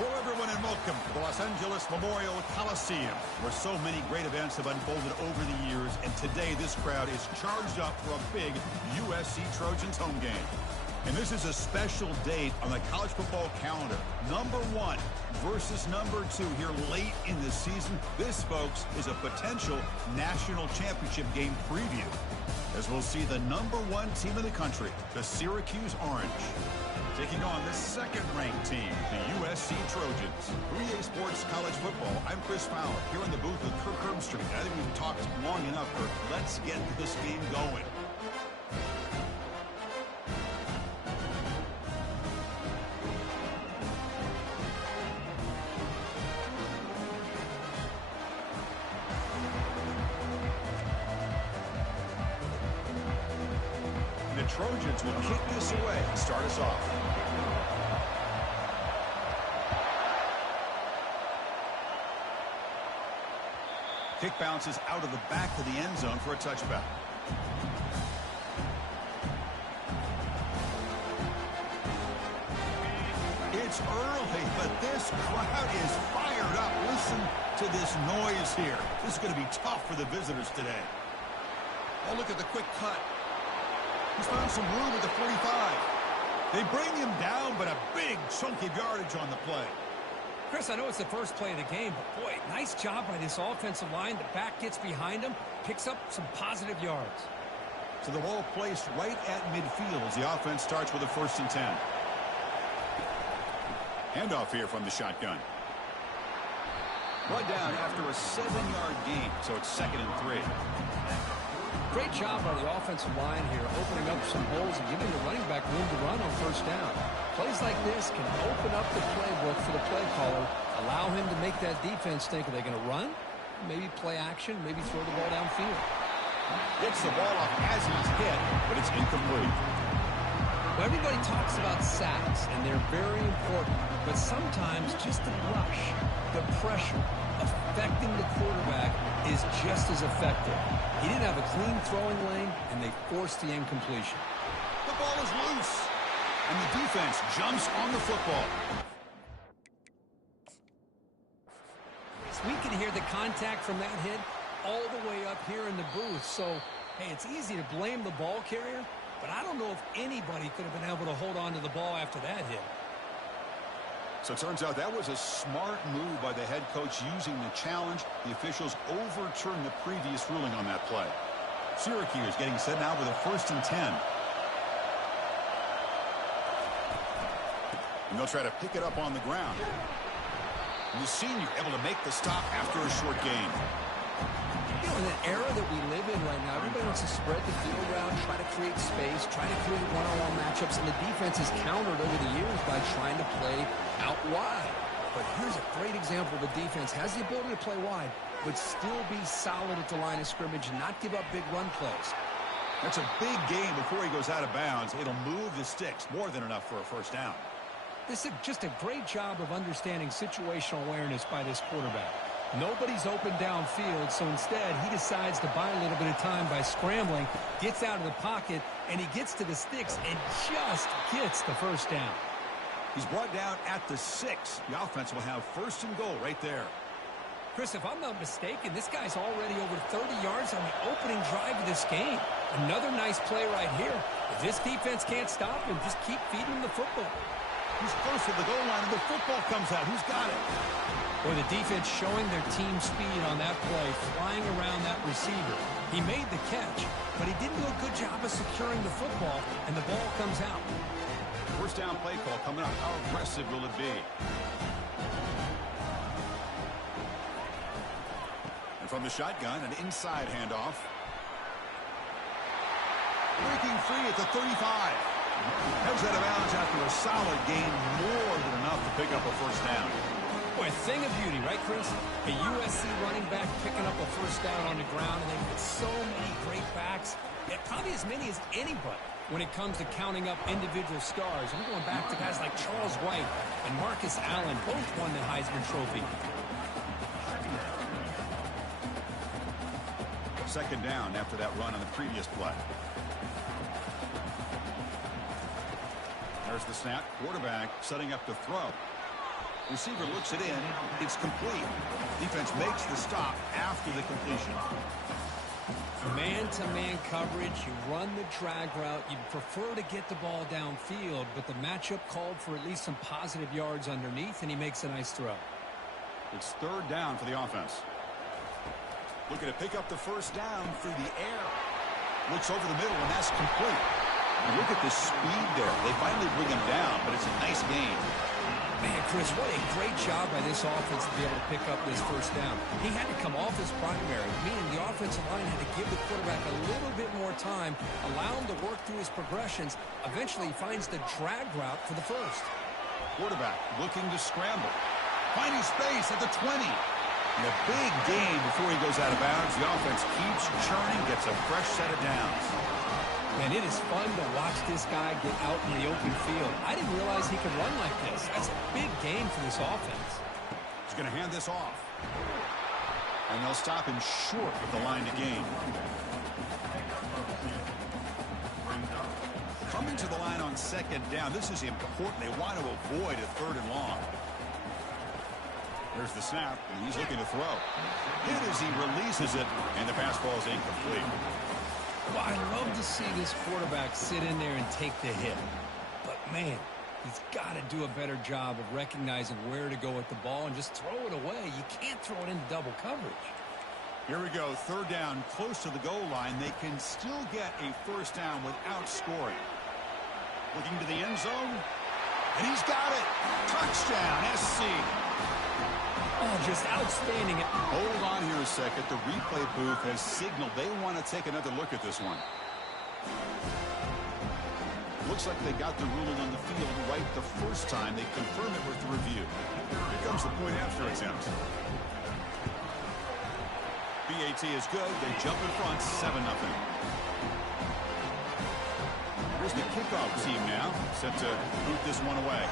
Hello, everyone, and welcome to the Los Angeles Memorial Coliseum, where so many great events have unfolded over the years, and today this crowd is charged up for a big USC Trojans home game. And this is a special date on the college football calendar. #1 versus #2 here late in the season. This, folks, is a potential national championship game preview, as we'll see the #1 team in the country, the Syracuse Orange, taking on the second-ranked team, the USC Trojans. 3A Sports College Football. I'm Chris Fowler, here in the booth with Kirk Herbstreit. I think we've talked long enough, Kirk. Let's get this game going. The Trojans will kick this away and start us off. Kick bounces out of the back of the end zone for a touchback. It's early, but this crowd is fired up. Listen to this noise here. This is going to be tough for the visitors today. Oh, look at the quick cut. He's found some room at the 45. They bring him down, but a big chunk of yardage on the play. Chris, I know it's the first play of the game, but boy, nice job by this offensive line. The back gets behind him, picks up some positive yards. So the ball placed right at midfield as the offense starts with a 1st and 10. Handoff here from the shotgun. Brought down after a 7-yard gain, so it's 2nd and 3. Great job by the offensive line here, opening up some holes and giving the running back room to run on 1st down. Plays like this can open up the playbook for the play caller, allow him to make that defense think, are they going to run? Maybe play action, maybe throw the ball downfield. Gets the ball off as he's hit, but it's incomplete. Well, everybody talks about sacks, and they're very important, but sometimes just the rush, the pressure, affecting the quarterback is just as effective. He didn't have a clean throwing lane, and they forced the incompletion. The ball is loose, and the defense jumps on the football. We can hear the contact from that hit all the way up here in the booth. So, hey, it's easy to blame the ball carrier, but I don't know if anybody could have been able to hold on to the ball after that hit. So it turns out that was a smart move by the head coach using the challenge. The officials overturned the previous ruling on that play. Syracuse getting set now with a 1st and 10. And they'll try to pick it up on the ground. And the senior able to make the stop after a short gain. You know, in the era that we live in right now, everybody wants to spread the field around, try to create space, try to create one-on-one matchups, and the defense is countered over the years by trying to play out wide. But here's a great example. The defense has the ability to play wide, but still be solid at the line of scrimmage and not give up big run plays. That's a big gain before he goes out of bounds. It'll move the sticks, more than enough for a 1st down. This is just a great job of understanding situational awareness by this quarterback. Nobody's open downfield, so instead he decides to buy a little bit of time by scrambling, gets out of the pocket, and he gets to the sticks and just gets the 1st down. He's brought down at the 6. The offense will have 1st and goal right there. Chris, if I'm not mistaken, this guy's already over 30 yards on the opening drive of this game. Another nice play right here. If this defense can't stop him, just keep feeding him the football. He's first at the goal line, and the football comes out. Who's got it? Boy, the defense showing their team speed on that play, flying around that receiver. He made the catch, but he didn't do a good job of securing the football, and the ball comes out. 1st down play call coming up. How aggressive will it be? And from the shotgun, an inside handoff. Breaking free at the 35. Heads out of bounds after a solid gain, more than enough to pick up a 1st down. Boy, a thing of beauty, right, Chris? A USC running back picking up a 1st down on the ground, and they've got so many great backs, and probably as many as anybody when it comes to counting up individual stars. I'm going back to guys like Charles White and Marcus Allen, both won the Heisman Trophy. 2nd down after that run on the previous play. There's the snap. Quarterback setting up to throw. Receiver looks it in. It's complete. Defense makes the stop after the completion. Man-to-man coverage, you run the drag route. You prefer to get the ball downfield, but the matchup called for at least some positive yards underneath, and he makes a nice throw. It's third down for the offense. Looking to pick up the first down through the air. Looks over the middle, and that's complete. And look at the speed there. They finally bring him down, but it's a nice gain. Man, Chris, what a great job by this offense to be able to pick up this first down. He had to come off his primary, meaning the offensive line had to give the quarterback a little bit more time, allow him to work through his progressions. Eventually, he finds the drag route for the first. Quarterback looking to scramble. Finding space at the 20. And a big gain before he goes out of bounds. The offense keeps churning, gets a fresh set of downs. And it is fun to watch this guy get out in the open field. I didn't realize he could run like this. That's a big gain for this offense. He's going to hand this off. And they'll stop him short of the line to gain. Coming to the line on second down. This is important. They want to avoid a third and long. There's the snap, and he's looking to throw. Hit as he releases it, and the pass ball is incomplete. Well, I love to see this quarterback sit in there and take the hit. But, man, he's got to do a better job of recognizing where to go with the ball and just throw it away. You can't throw it into double coverage. Here we go, third down, close to the goal line. They can still get a first down without scoring. Looking to the end zone, and he's got it. Touchdown, SC. Oh, just outstanding. Hold on here a second. The replay booth has signaled they want to take another look at this one. Looks like they got the ruling on the field right the first time. They confirm it with the review. Here comes the point after attempt. BAT is good. They jump in front, 7-0. Here's the kickoff team now, set to boot this one away.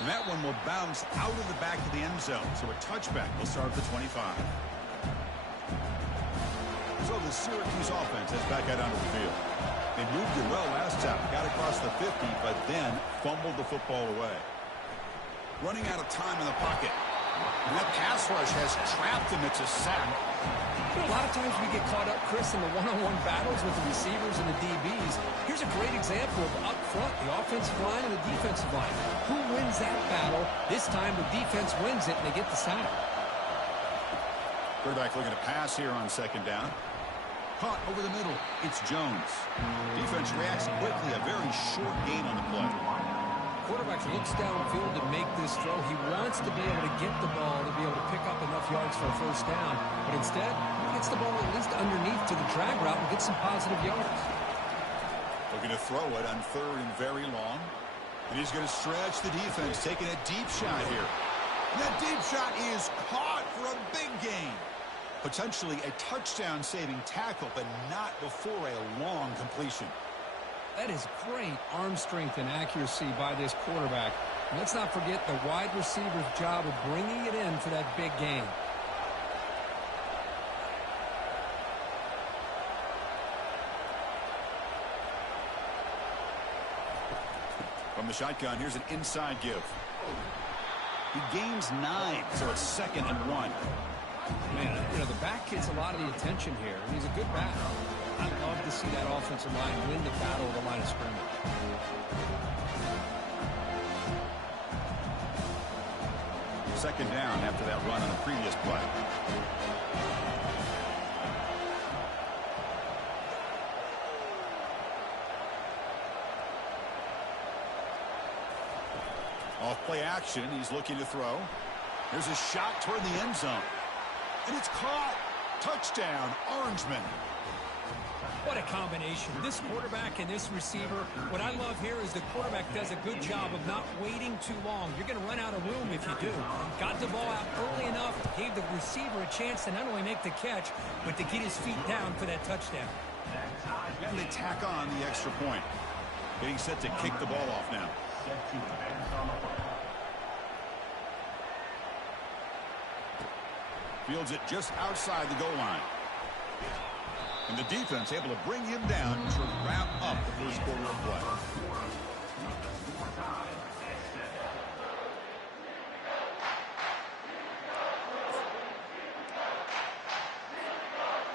And that one will bounce out of the back of the end zone. So a touchback will start at the 25. So the Syracuse offense is back out onto the field. They moved it well last time. Got across the 50, but then fumbled the football away. Running out of time in the pocket. And that pass rush has trapped him. It's a sack. A lot of times we get caught up, Chris, in the one-on-one battles with the receivers and the DBs. Here's a great example of up front, the offensive line and the defensive line. Who wins that battle? This time the defense wins it, and they get the sack. Quarterback looking to pass here on second down. Caught over the middle. It's Jones. Defense reacts quickly. A very short gain on the play. Quarterback looks downfield to make this throw. He wants to be able to get the ball to be able to pick up enough yards for a first down. But instead, he gets the ball at least underneath to the drag route and gets some positive yards. Looking to throw it on third and very long. And he's going to stretch the defense, taking a deep shot here. And that deep shot is caught for a big gain. Potentially a touchdown-saving tackle, but not before a long completion. That is great arm strength and accuracy by this quarterback. And let's not forget the wide receiver's job of bringing it in for that big gain. From the shotgun, here's an inside give. He gains 9, so it's 2nd and 1. Man, you know, the back gets a lot of the attention here. He's a good back. I love to see that offensive line win the battle of the line of scrimmage. Second down after that run on the previous play. Off play action. He's looking to throw. There's a shot toward the end zone. And it's caught. Touchdown, Orangeman. What a combination. This quarterback and this receiver. What I love here is the quarterback does a good job of not waiting too long. You're going to run out of room if you do. Got the ball out early enough, gave the receiver a chance to not only make the catch, but to get his feet down for that touchdown. And they tack on the extra point. Getting set to kick the ball off now. Fields it just outside the goal line. And the defense able to bring him down to wrap up the first quarter of play.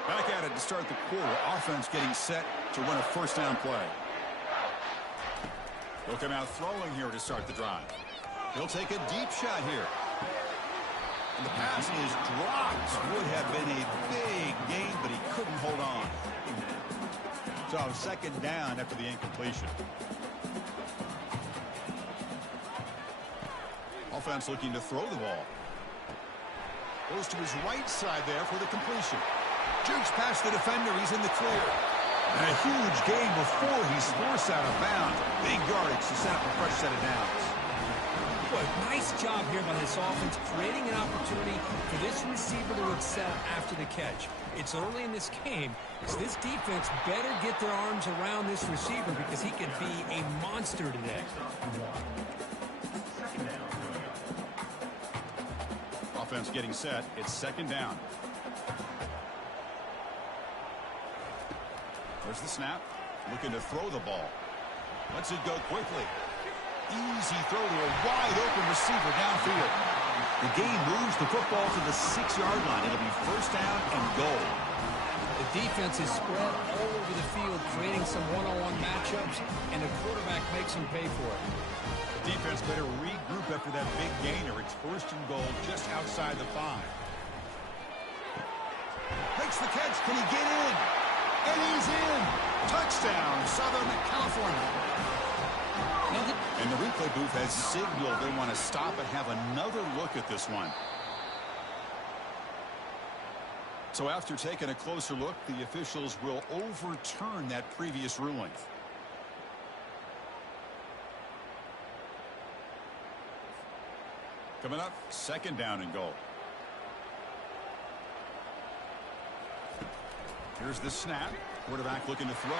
Back at it to start the quarter. Offense getting set to run a first down play. He'll come out throwing here to start the drive. He'll take a deep shot here. And the pass is dropped. Would have been a big gain, but he couldn't hold on. So second down after the incompletion. Offense looking to throw the ball. Goes to his right side there for the completion. Jukes past the defender. He's in the clear. And a huge gain before he's forced out of bounds. Big yardage to set up a fresh set of downs. Boy, nice job here by this offense, creating an opportunity for this receiver to excel after the catch. It's early in this game, so this defense better get their arms around this receiver because he could be a monster today. Offense getting set. It's second down. There's the snap. Looking to throw the ball. Lets it go quickly. Easy throw to a wide-open receiver downfield. The game moves the football to the 6-yard line. It'll be first down and goal. The defense is spread all over the field, creating some one-on-one matchups, and the quarterback makes them pay for it. The defense better regroup after that big gainer. It's first and goal just outside the 5. Makes the catch. Can he get in? And he's in. Touchdown, Southern California. And the replay booth has signaled they want to stop and have another look at this one. So after taking a closer look, the officials will overturn that previous ruling. Coming up, second down and goal. Here's the snap. Quarterback looking to throw.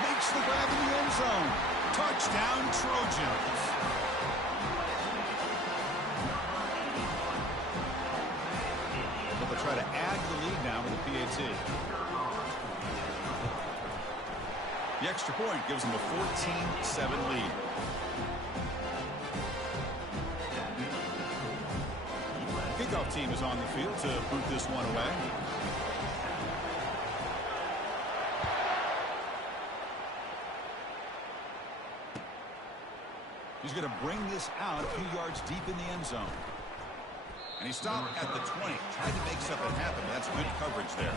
Makes the grab in the end zone. Touchdown, Trojans. But they'll try to add to the lead now with the PAT. The extra point gives them a 14-7 lead. Kickoff team is on the field to boot this one away. He's going to bring this out a few yards deep in the end zone. And he stopped at the 20. Tried to make something happen. That's good coverage there.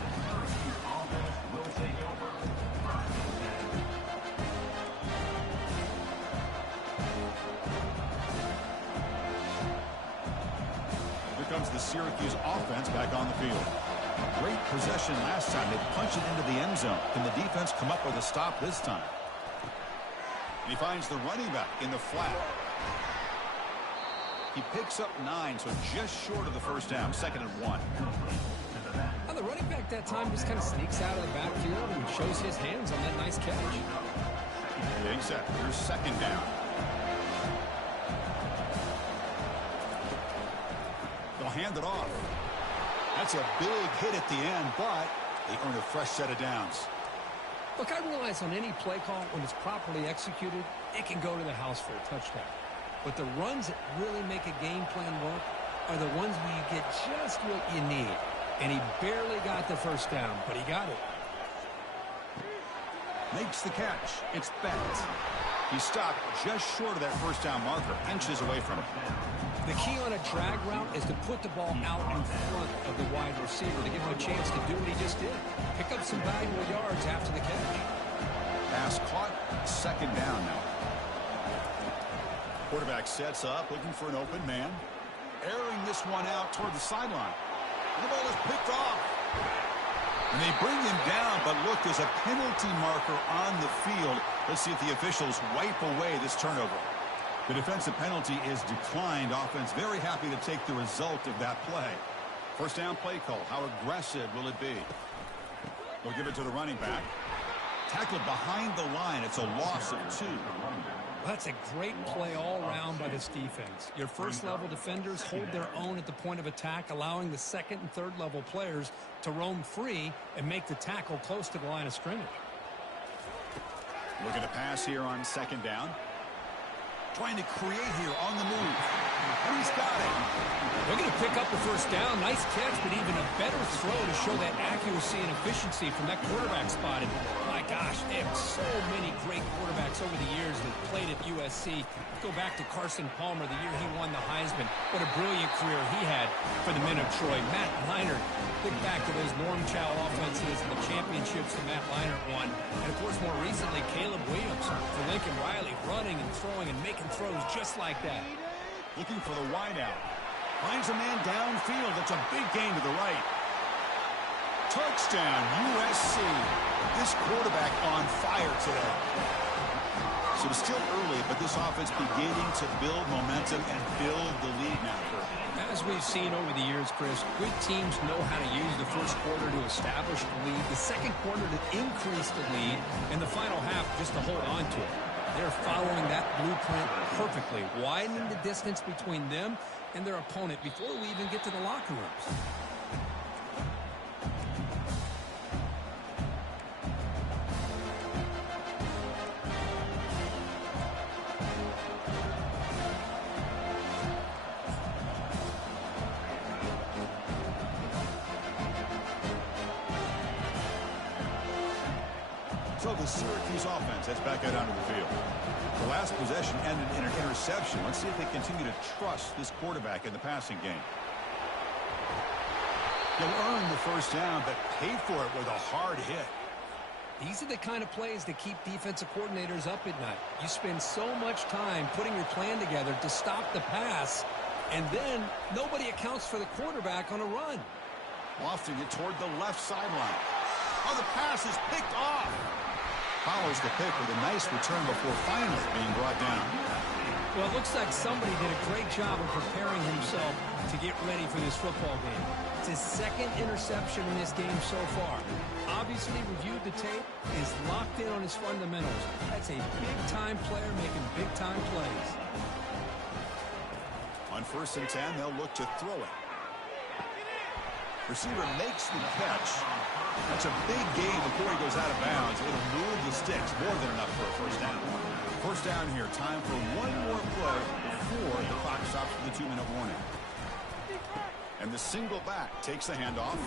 Here comes the Syracuse offense back on the field. Great possession last time. They punched it into the end zone. Can the defense come up with a stop this time? And he finds the running back in the flat. He picks up 9, so just short of the first down. Second and 1. Well, the running back that time just kind of sneaks out of the backfield and shows his hands on that nice catch. Getting set. Here's second down. They'll hand it off. That's a big hit at the end, but they earn a fresh set of downs. Look, I realize on any play call, when it's properly executed, it can go to the house for a touchdown. But the runs that really make a game plan work are the ones where you get just what you need. And he barely got the first down, but he got it. Makes the catch. It's Bennett. He stopped just short of that first down marker, inches away from it. The key on a drag route is to put the ball out in front of the wide receiver to give him a chance to do what he just did. Pick up some valuable yards after the catch. Pass caught. Second down now. Quarterback sets up, looking for an open man. Airing this one out toward the sideline. The ball is picked off. And they bring him down, but look, there's a penalty marker on the field. Let's see if the officials wipe away this turnover. The defensive penalty is declined. Offense very happy to take the result of that play. First down play call. How aggressive will it be? They'll give it to the running back. Tackled behind the line. It's a loss of 2. That's a great play all around by this defense. Your first-level defenders hold their own at the point of attack, allowing the second and third-level players to roam free and make the tackle close to the line of scrimmage. Looking to pass here on second down. Trying to create here on the move. And he's got it. They're going to pick up the first down. Nice catch, but even a better throw to show that accuracy and efficiency from that quarterback spot. And my gosh, they have so many great quarterbacks over the years that played at USC. Go back to Carson Palmer the year he won the Heisman. What a brilliant career he had for the men of Troy. Matt Leinart, think back to those Norm Chow offenses and the championships that Matt Leinart won. And, of course, more recently, Caleb Williams for Lincoln Riley, running and throwing and making throws just like that. Looking for the wide out. Finds a man downfield. That's a big gain to the right. Touchdown, USC. This quarterback on fire today. So it's still early, but this offense beginning to build momentum and build the lead now. As we've seen over the years, Chris, good teams know how to use the first quarter to establish the lead, the second quarter to increase the lead, and the final half just to hold on to it. They're following that blueprint perfectly, widening the distance between them and their opponent before we even get to the locker rooms. So the Syracuse offense heads back out onto the field. The last possession ended in an interception. Let's see if they continue to trust this quarterback in the passing game. He'll earn the first down, but pay for it with a hard hit. These are the kind of plays that keep defensive coordinators up at night. You spend so much time putting your plan together to stop the pass, and then nobody accounts for the quarterback on a run. Lofting it toward the left sideline. Oh, the pass is picked off. Follows the pick with a nice return before finally being brought down. Well, it looks like somebody did a great job of preparing himself to get ready for this football game. It's his second interception in this game so far. Obviously reviewed the tape, is locked in on his fundamentals. That's a big-time player making big-time plays. On 1st and 10, they'll look to throw it. Receiver makes the catch. That's a big gain before he goes out of bounds. It'll move the sticks, more than enough for a first down. First down here. Time for one more play before the clock stops for the 2-minute warning. And the single back takes the handoff.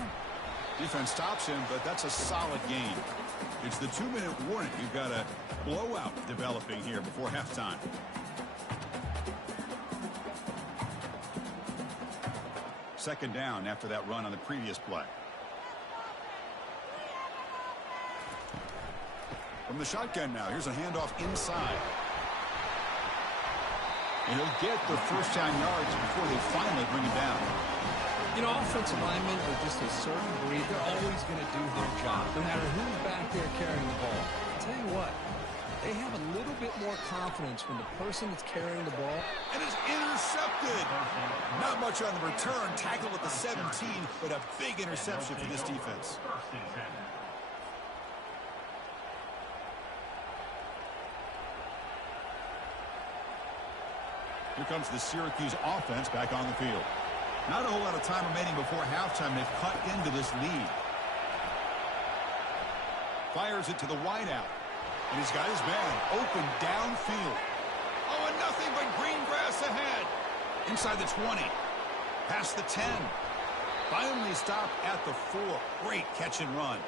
Defense stops him, but that's a solid gain. It's the 2-minute warning. You've got a blowout developing here before halftime. Second down after that run on the previous play. From the shotgun now, here's a handoff inside. And he'll get the first down yards before they finally bring him down. You know, offensive linemen are just a certain breed. They're always going to do their job, no matter who's back there carrying the ball. I'll tell you what, they have a little bit more confidence when the person that's carrying the ball. And it's intercepted. Not much on the return. Tackled at the 17, but a big interception for this defense. Here comes the Syracuse offense back on the field. Not a whole lot of time remaining before halftime. They've cut into this lead. Fires it to the wideout. And he's got his man open downfield. Oh, and nothing but green grass ahead. Inside the 20. Past the 10. Finally stopped at the 4. Great catch and run.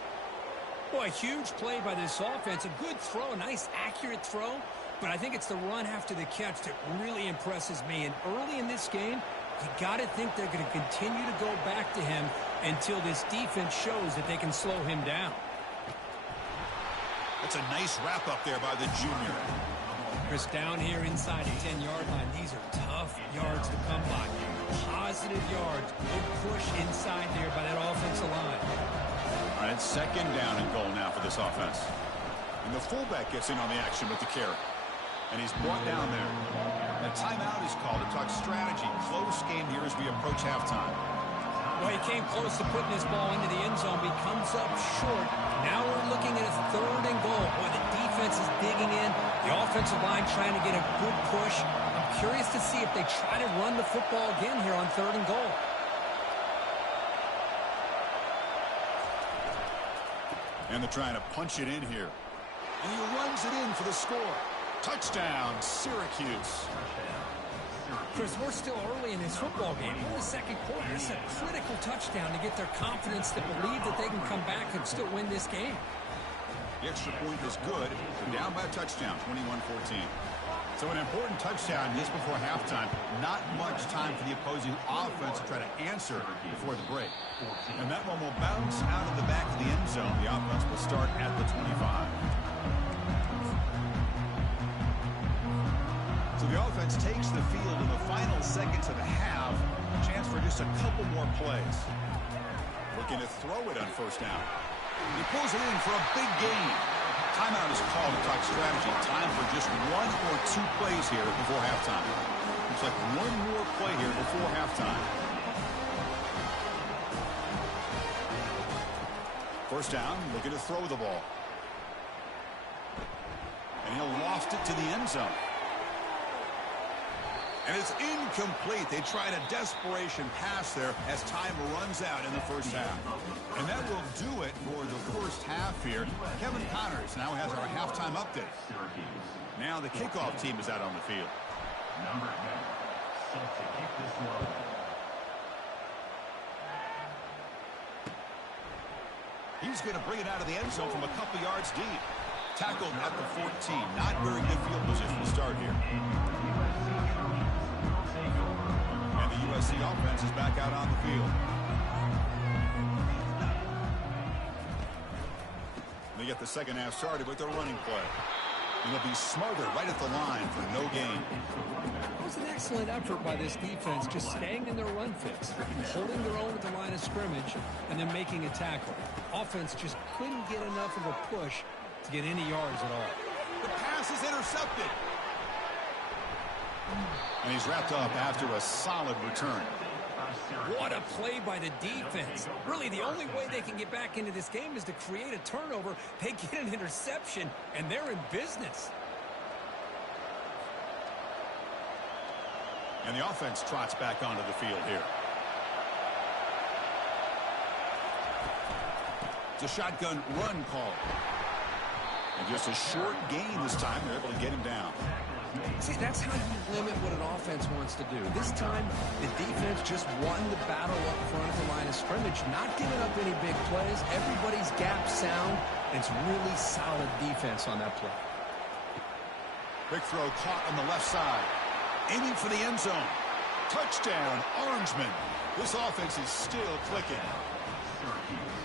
Boy, a huge play by this offense. A good throw, a nice accurate throw. But I think it's the run after the catch that really impresses me. And early in this game, you got to think they're going to continue to go back to him until this defense shows that they can slow him down. That's a nice wrap up there by the junior. Chris, down here inside the 10-yard line, these are tough yards to come by. Positive yards. Good push inside there by that offensive line. All right, second down and goal now for this offense. And the fullback gets in on the action with the carry. And he's brought down there. A timeout is called to talk strategy. Close game here as we approach halftime. Well, he came close to putting this ball into the end zone, but he comes up short. Now we're looking at a 3rd and goal. Boy, the defense is digging in. The offensive line trying to get a good push. I'm curious to see if they try to run the football again here on 3rd and goal. And they're trying to punch it in here. And he runs it in for the score. Touchdown, Syracuse. Chris, we're still early in this football game. We're in the 2nd quarter. This is a critical touchdown to get their confidence to believe that they can come back and still win this game. The extra point is good. They're down by a touchdown, 21-14. So an important touchdown just before halftime. Not much time for the opposing offense to try to answer before the break. And that one will bounce out of the back of the end zone. The offense will start at the 25. So the offense takes the field in the final seconds of the half. Chance for just a couple more plays. Looking to throw it on 1st down. He pulls it in for a big gain. Timeout is called to talk strategy. Time for just 1 or 2 plays here before halftime. Looks like one more play here before halftime. 1st down, looking to throw the ball. And he'll loft it to the end zone. And it's incomplete. They tried a desperation pass there as time runs out in the 1st half. And that will do it for the 1st half here. Kevin Connors now has our halftime update. Now the kickoff team is out on the field. Number 10, set to kick this one. He's going to bring it out of the end zone from a couple yards deep. Tackled at the 14. Not very good field position to start here. And the USC offense is back out on the field. They get the 2nd half started with their running play. And they'll be smothered right at the line for no gain. It was an excellent effort by this defense, just staying in their run fix, holding their own at the line of scrimmage, and then making a tackle. Offense just couldn't get enough of a push to get any yards at all. The pass is intercepted. And he's wrapped up after a solid return. What a play by the defense. Really, the only way they can get back into this game is to create a turnover. They get an interception, and they're in business. And the offense trots back onto the field here. It's a shotgun run call. And just a short gain this time. They're able to get him down. See, that's how you limit what an offense wants to do. This time, the defense just won the battle up front at the line of scrimmage, not giving up any big plays. Everybody's gap sound, and it's really solid defense on that play. Big throw caught on the left side. Aiming for the end zone. Touchdown, Orangeman. This offense is still clicking.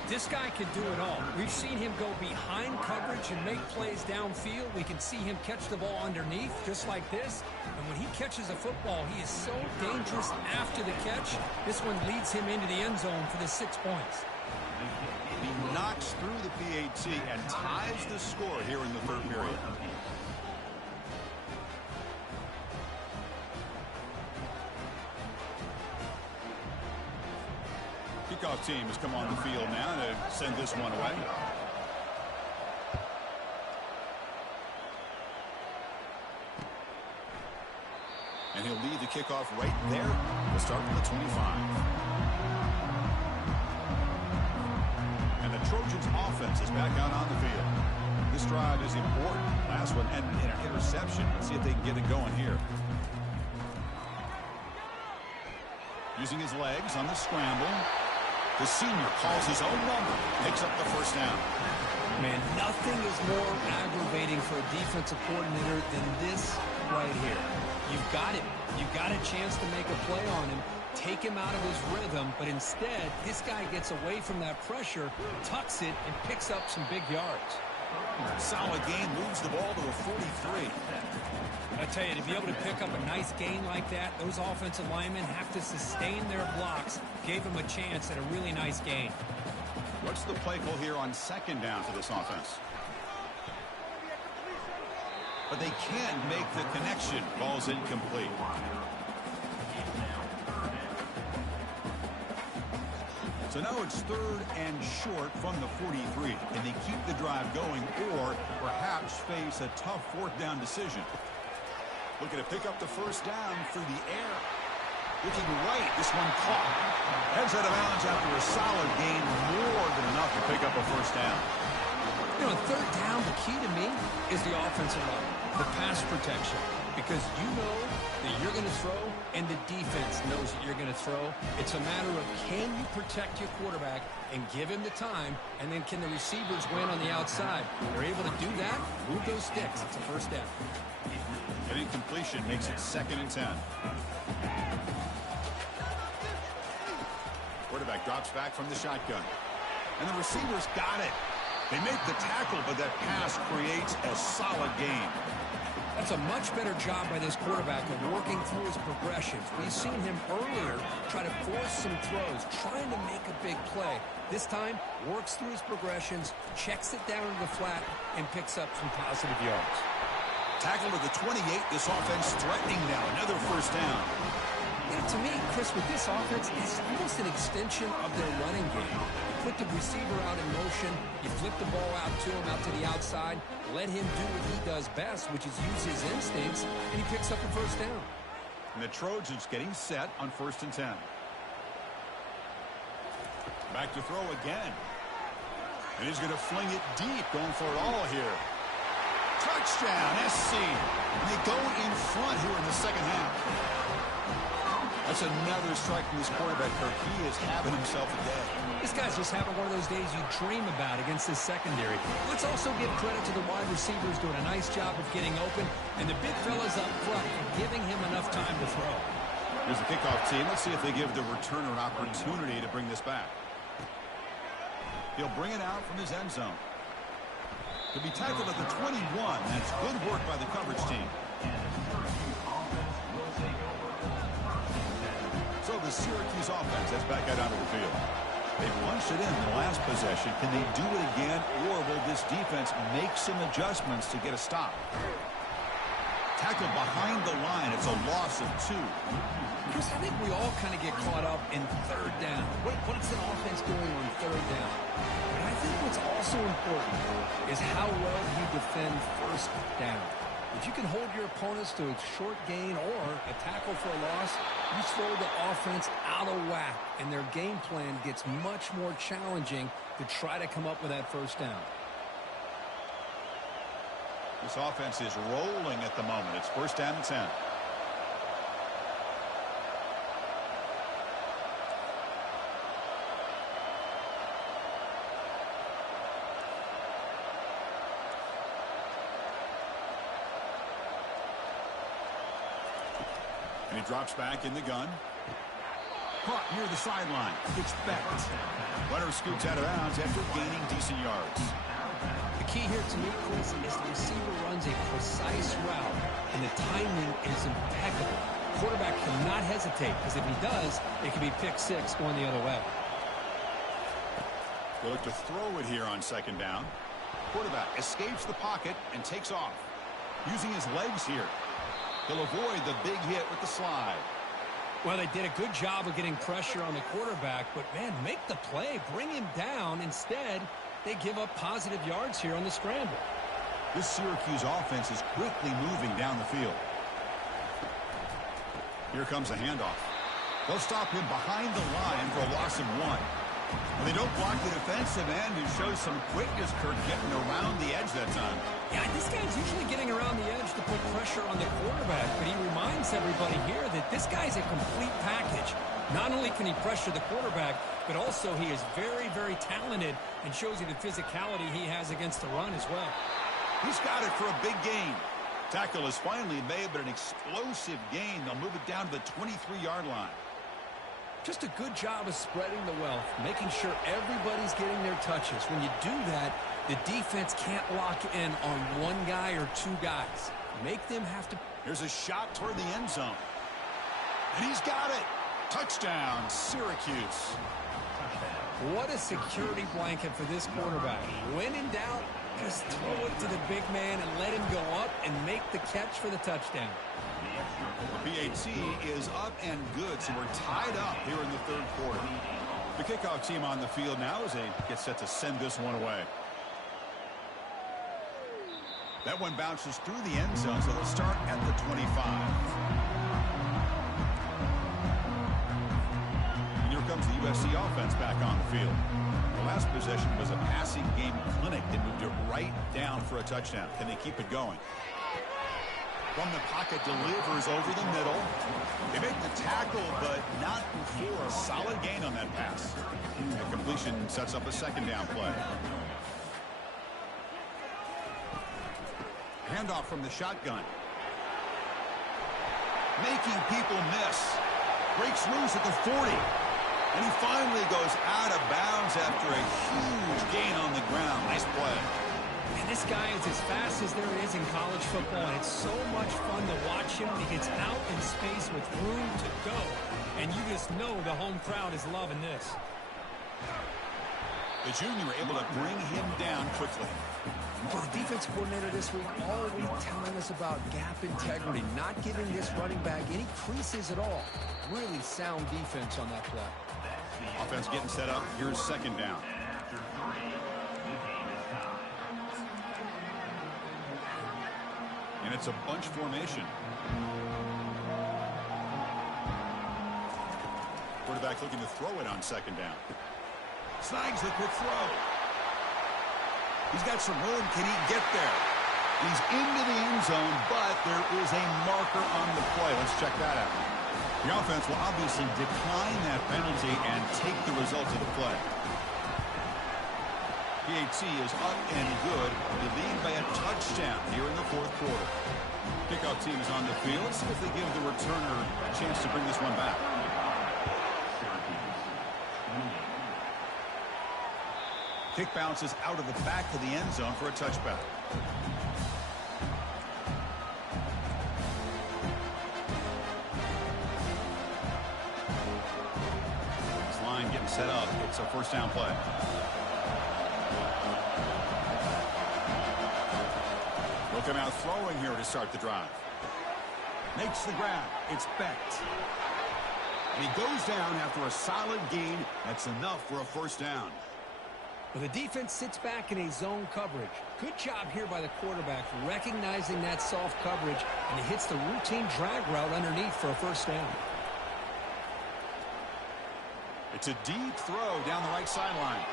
This guy can do it all. We've seen him go behind coverage and make plays downfield. We can see him catch the ball underneath, just like this. And when he catches a football, he is so dangerous after the catch. This one leads him into the end zone for the 6 points. He knocks through the PAT and ties the score here in the 3rd period. Kickoff team has come on the field now to send this one away. And he'll lead the kickoff right there. We'll start from the 25. And the Trojans offense is back out on the field. This drive is important. Last one ended in an interception. Let's see if they can get it going here. Using his legs on the scramble. The senior calls his own number, picks up the 1st down. Man, nothing is more aggravating for a defensive coordinator than this right here. You've got him. You've got a chance to make a play on him, take him out of his rhythm, but instead, this guy gets away from that pressure, tucks it, and picks up some big yards. Solid gain, moves the ball to a 43. I tell you, to be able to pick up a nice gain like that, those offensive linemen have to sustain their blocks. Gave him a chance at a really nice gain. What's the play call here on 2nd down for this offense? But they can't make the connection. Ball's incomplete. So now it's 3rd and short from the 43. Can they keep the drive going or perhaps face a tough 4th down decision? Looking to pick up the first down through the air. Looking right, this one caught. Heads out of bounds after a solid gain, more than enough to pick up a first down. You know, on 3rd down, the key to me is the offensive line, the pass protection. Because you know that you're going to throw, and the defense knows that you're going to throw. It's a matter of can you protect your quarterback and give him the time, and then can the receivers win on the outside? They're able to do that, move those sticks. It's a first down. An incompletion makes it 2nd and 10. Quarterback drops back from the shotgun. And the receivers got it. They make the tackle, but that pass creates a solid gain. That's a much better job by this quarterback of working through his progressions. We've seen him earlier try to force some throws, trying to make a big play. This time, works through his progressions, checks it down to the flat, and picks up some positive yards. Tackle to the 28. This offense threatening now. Another first down. Yeah, to me, Chris, with this offense, it's almost an extension of their running game. You put the receiver out in motion, you flip the ball out to him, out to the outside, let him do what he does best, which is use his instincts, and he picks up a first down. And the Trojans getting set on 1st and 10. Back to throw again. And he's going to fling it deep, going for it all here. Touchdown, SC. And they go in front here in the 2nd half. That's another strike from this quarterback, Kirk. He is having himself a day. This guy's just having one of those days you dream about against this secondary. Let's also give credit to the wide receivers doing a nice job of getting open, and the big fellas up front giving him enough time to throw. Here's the kickoff team. Let's see if they give the returner an opportunity to bring this back. He'll bring it out from his end zone. He'll be tackled at the 21. That's good work by the coverage team. So the Syracuse offense heads back out onto the field. They punched it in the last possession. Can they do it again, or will this defense make some adjustments to get a stop? Tackled behind the line. It's a loss of 2. Chris, I think we all kind of get caught up in 3rd down. What's an offense doing on 3rd down? But I think what's also important is how well you defend 1st down. If you can hold your opponents to a short gain or a tackle for a loss, you throw the offense out of whack, and their game plan gets much more challenging to try to come up with that first down. This offense is rolling at the moment. It's 1st down and 10. And he drops back in the gun. Caught near the sideline. It's Beckett. Runner scoots out of bounds after gaining decent yards. The key here to me, Chris, is the receiver runs a precise route, and the timing is impeccable. Quarterback cannot hesitate, because if he does, it could be pick 6 going the other way. They look to throw it here on 2nd down. Quarterback escapes the pocket and takes off. Using his legs here. He'll avoid the big hit with the slide. Well, they did a good job of getting pressure on the quarterback, but, man, make the play. Bring him down. Instead, they give up positive yards here on the scramble. This Syracuse offense is quickly moving down the field. Here comes a handoff. They'll stop him behind the line for a loss of 1. And they don't block the defensive end, who shows some quickness, Kirk, getting around the edge that time. Yeah, this guy's usually getting around the edge to put pressure on the quarterback, but he reminds everybody here that this guy's a complete package. Not only can he pressure the quarterback, but also he is very, very talented and shows you the physicality he has against the run as well. He's got it for a big gain. Tackle is finally made, but an explosive gain. They'll move it down to the 23-yard line. Just a good job of spreading the wealth, making sure everybody's getting their touches. When you do that, the defense can't lock in on one guy or 2 guys. Make them have to. Here's a shot toward the end zone. And he's got it. Touchdown, Syracuse. What a security blanket for this quarterback. When in doubt, just throw it to the big man and let him go up and make the catch for the touchdown. The PAT is up and good, so we're tied up here in the 3rd quarter. The kickoff team on the field now as they get set to send this one away. That one bounces through the end zone, so they'll start at the 25. And here comes the USC offense back on the field. The last possession was a passing game clinic. They moved it right down for a touchdown. Can they keep it going? From the pocket, delivers over the middle. They make the tackle, but not before a solid gain on that pass. The completion sets up a second down play. Handoff from the shotgun. Making people miss. Breaks loose at the 40. And he finally goes out of bounds after a huge gain on the ground. Nice play. And this guy is as fast as there is in college football, and it's so much fun to watch him. He gets out in space with room to go, and you just know the home crowd is loving this. The junior able to bring him down quickly. Well, the defense coordinator this week all week telling us about gap integrity, not giving this running back any creases at all. Really sound defense on that play. Offense getting set up. Here's second down. And it's a bunch formation. Quarterback looking to throw it on second down. Snags the quick throw. He's got some room. Can he get there? He's into the end zone, but there is a marker on the play. Let's check that out. The offense will obviously decline that penalty and take the results of the play. PAT is up and good. They lead by a touchdown here in the fourth quarter. Kickoff team is on the field. See if they give the returner a chance to bring this one back. Kick bounces out of the back of the end zone for a touchback. This line getting set up. It's a first down play. Looking out throwing here to start the drive. Makes the grab. It's Beck. And he goes down after a solid gain. That's enough for a first down. Well, the defense sits back in a zone coverage. Good job here by the quarterback recognizing that soft coverage, and he hits the routine drag route underneath for a first down. It's a deep throw down the right sideline.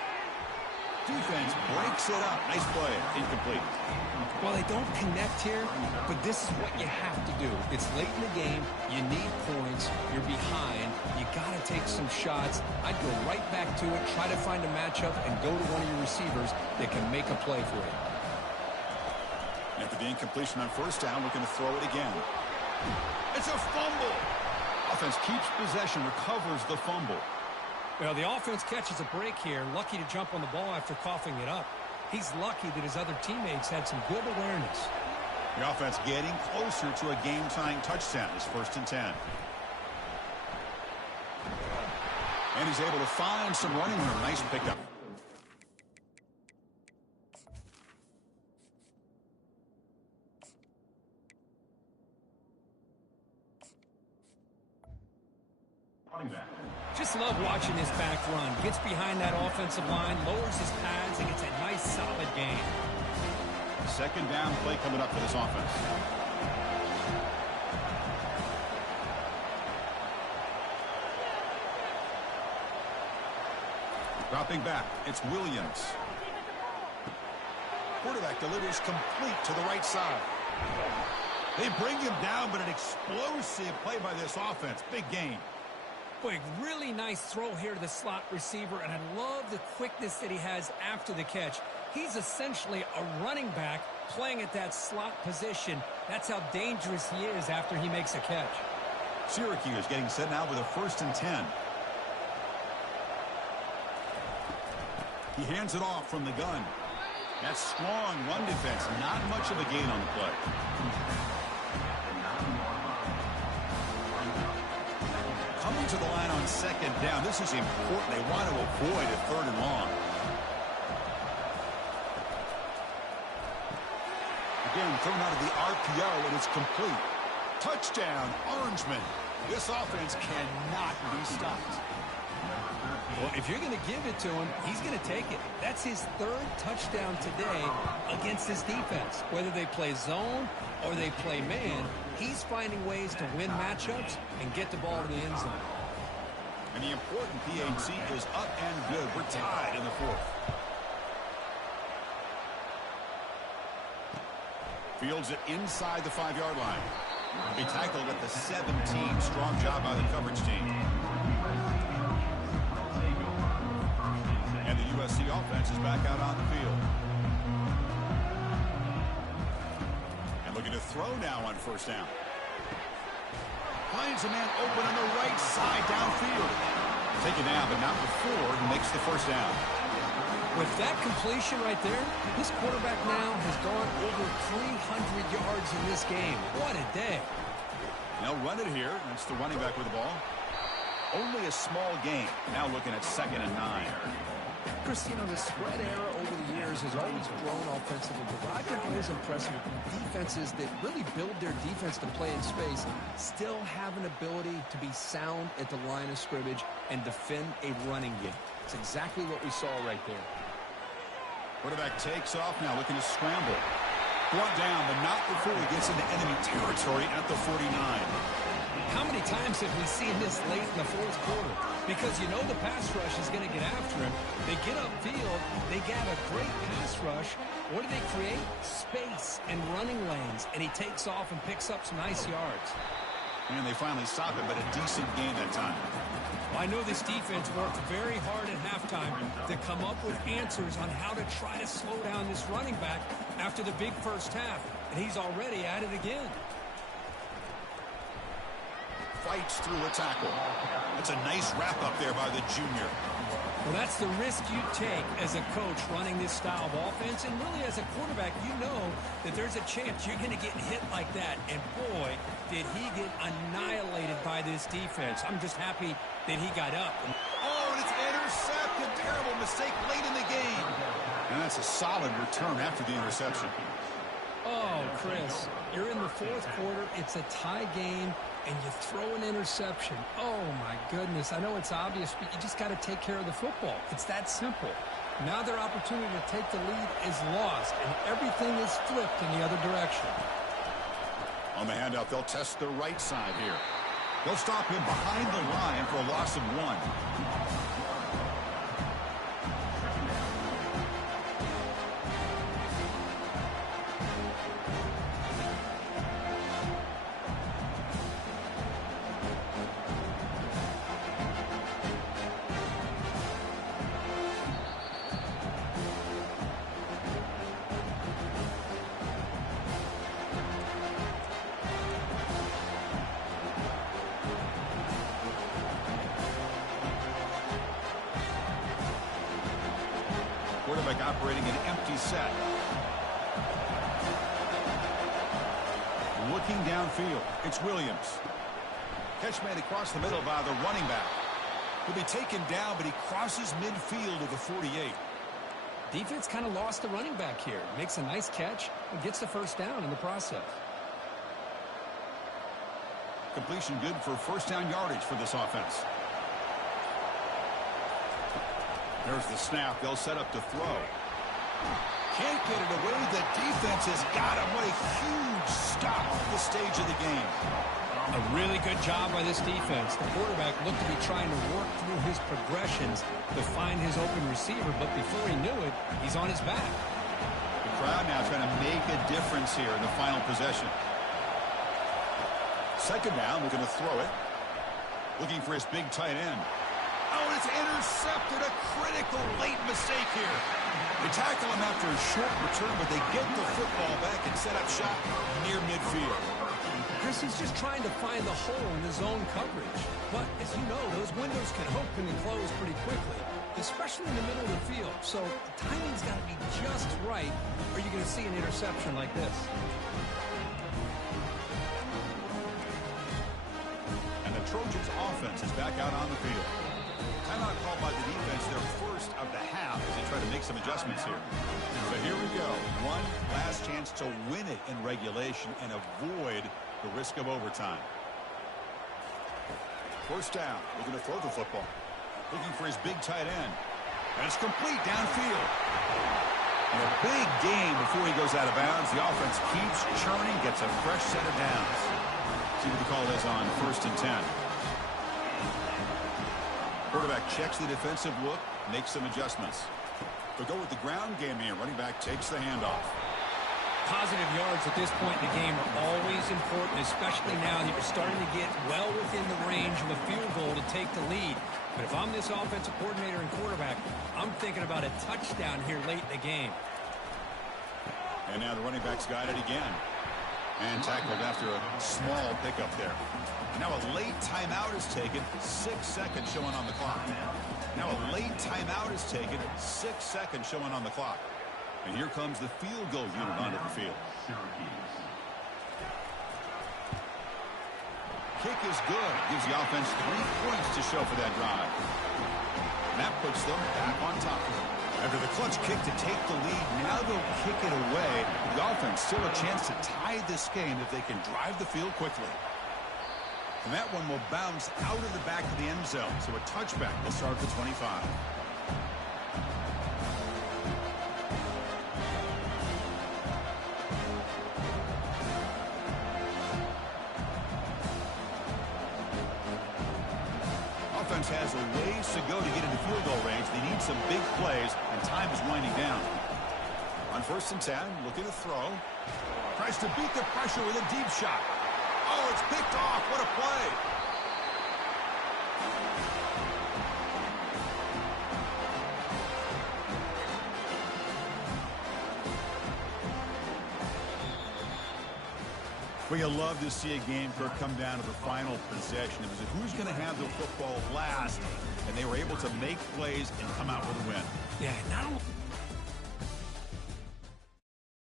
Defense breaks it up. Nice play. Incomplete. Well, they don't connect here, but this is what you have to do. It's late in the game. You need points. You're behind. You got to take some shots. I'd go right back to it, try to find a matchup, and go to one of your receivers that can make a play for you. After the incompletion on first down, we're going to throw it again. It's a fumble. Offense keeps possession, recovers the fumble. Well, the offense catches a break here. Lucky to jump on the ball after coughing it up. He's lucky that his other teammates had some good awareness. The offense getting closer to a game-tying touchdown. It's 1st and 10. And he's able to find some running room. Nice pickup. Just love watching this back run. Gets behind that offensive line, lowers his pads, and gets a nice solid gain. Second down play coming up for this offense. Dropping back, it's Williams. Quarterback delivers complete to the right side. They bring him down, but an explosive play by this offense. Big gain. Boy, really nice throw here to the slot receiver, and I love the quickness that he has after the catch. He's essentially a running back playing at that slot position. That's how dangerous he is after he makes a catch. Syracuse getting set now with a 1st and 10. He hands it off from the gun. That's strong run defense. Not much of a gain on the play. Coming to the line on second down. This is important. They want to avoid a 3rd and long. Again, thrown out of the RPO, and it's complete. Touchdown, Orangemen. This offense cannot be stopped. Well, if you're going to give it to him, he's going to take it. That's his third touchdown today against this defense. Whether they play zone or they play man, he's finding ways to win matchups and get the ball to the end zone. And the important PAT is up and good. We're tied in the fourth. Fields it inside the 5-yard line. He tackled at the 17. Strong job by the coverage team. And the USC offense is back out on the field. And looking to throw now on first down. Finds a man open on the right side downfield. Taken down, but not before he makes the first down. With that completion right there, this quarterback now has gone over 300 yards in this game. What a day. They'll run it here. That's the running back with the ball. Only a small gain. Now looking at 2nd and 9. Chris, you know, the spread era over the years has always grown offensively, but I've been always impressed with defenses that really build their defense to play in space, still have an ability to be sound at the line of scrimmage and defend a running game. It's exactly what we saw right there. Quarterback takes off now, looking to scramble. Brought down, but not before he gets into enemy territory at the 49. How many times have we seen this late in the fourth quarter? Because you know the pass rush is going to get after him. They get upfield. They get a great pass rush. What do they create? Space and running lanes. And he takes off and picks up some nice yards. And they finally stop it, but a decent gain that time. Well, I know this defense worked very hard at halftime to come up with answers on how to try to slow down this running back after the big first half. And he's already at it again. Fights through a tackle. That's a nice wrap up there by the junior. Well, that's the risk you take as a coach running this style of offense. And really, as a quarterback, you know that there's a chance you're going to get hit like that. And boy, did he get annihilated by this defense. I'm just happy that he got up. Oh, and it's intercepted. Terrible mistake late in the game. And that's a solid return after the interception. Oh, Chris, you're in the fourth quarter. It's a tie game. And you throw an interception. Oh, my goodness. I know it's obvious, but you just got to take care of the football. It's that simple. Now their opportunity to take the lead is lost, and everything is flipped in the other direction. On the handout, they'll test the right side here. They'll stop him behind the line for a loss of 1. Quarterback operating an empty set. Looking downfield. It's Williams. Catch made across the middle by the running back. He'll be taken down, but he crosses midfield to the 48. Defense kind of lost the running back here. Makes a nice catch and gets the first down in the process. Completion good for first down yardage for this offense. There's the snap. They'll set up to throw. Can't get it away. The defense has got him. What a huge stop at this stage of the game. A really good job by this defense. The quarterback looked to be trying to work through his progressions to find his open receiver, but before he knew it, he's on his back. The crowd now trying to make a difference here in the final possession. Second down, looking to throw it. Looking for his big tight end. Oh, and it's intercepted. A critical late mistake here. They tackle him after a short return, but they get the football back and set up shop near midfield. Chris, he's just trying to find the hole in the zone coverage. But, as you know, those windows can open and close pretty quickly, especially in the middle of the field. So the timing's got to be just right, or you're going to see an interception like this. And the Trojans' offense is back out on the field. Timeout called by the defense, their first of the half, as they try to make some adjustments here. So here we go. One last chance to win it in regulation and avoid the risk of overtime. First down. Looking to throw the football. looking for his big tight end. And it's complete downfield. And a big gain before he goes out of bounds. The offense keeps churning, gets a fresh set of downs. See what the call is on 1st and 10. Quarterback checks the defensive look, makes some adjustments. They'll go with the ground game here. Running back takes the handoff. Positive yards at this point in the game are always important, especially now that you're starting to get well within the range of a field goal to take the lead. But if I'm this offensive coordinator and quarterback, I'm thinking about a touchdown here late in the game. And now the running back's got it again. And tackled after a small pickup there. Now a late timeout is taken. 6 seconds showing on the clock. Now a late timeout is taken. 6 seconds showing on the clock. And here comes the field goal unit onto the field. Kick is good. Gives the offense 3 points to show for that drive. And that puts them back on top. After the clutch kick to take the lead, now they'll kick it away. The offense still a chance to tie this game if they can drive the field quickly. And that one will bounce out of the back of the end zone. So a touchback will start at the 25. Offense has a ways to go to get into field goal range. They need some big plays, and time is winding down. On 1st and 10, looking to throw. Tries to beat the pressure with a deep shot. Oh, it's picked off. What a play. Well, you love to see a game come down to the final possession. It was who's going to have the football last, and they were able to make plays and come out with a win. Yeah, not only